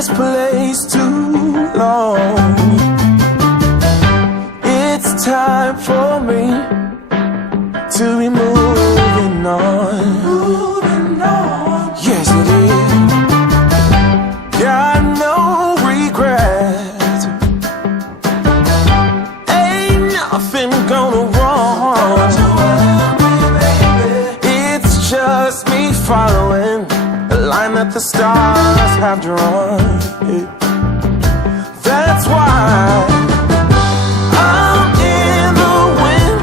this place too long. It's time for me to be moving on. Moving on. Yes, it is. Got no regrets. Ain't nothing gonna wrong. It's just me following the line that the stars have drawn. That's why I'm in the wind.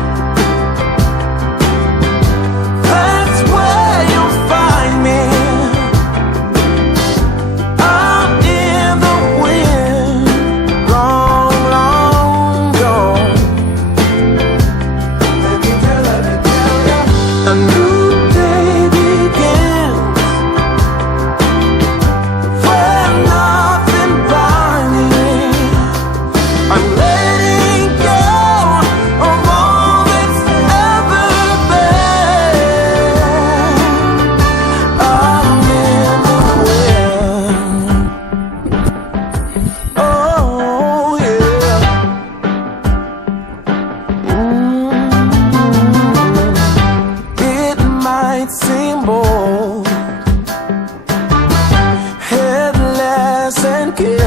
That's where you'll find me. I'm in the wind, long, long gone. Let me tell you, a new day begins where nothing binds me. I'm letting go of all that's ever been. I'm in the wind. Oh yeah. It might seem bold, headless and careless,